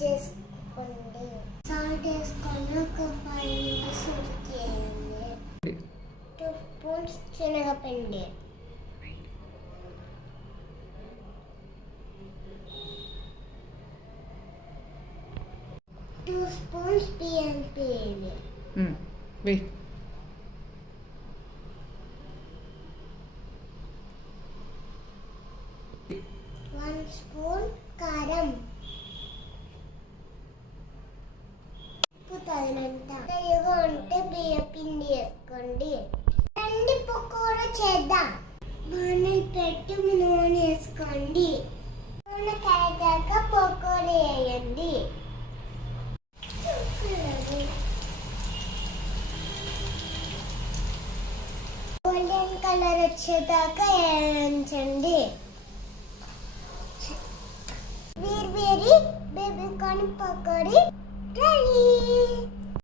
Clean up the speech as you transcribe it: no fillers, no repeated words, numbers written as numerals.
చేసుకోండి. సాల్ట్ వేసుకొని ఒక 5 మినిట్స్ ఉడికేయండి. 2 స్పూన్స్ శనగపిండి, 2 స్పూన్స్ బియ్యం పిండి, వెయిట్ 1 స్పూన్ కారం, ఉప్పు తగినంత. తగిగా ఉంటే బియ్యం పిండి వేసుకోండి. రండి పకోడా చేద్దాం. బాణలి పెట్టి నూనె వేసుకోండి. నూనె కాగాక పకోడా వేయండి. గోల్డెన్ కలర్ వచ్చేదాకా వేయించండి. వేడి వేడి బేబీ కార్న్ పకోడీ రెడీ.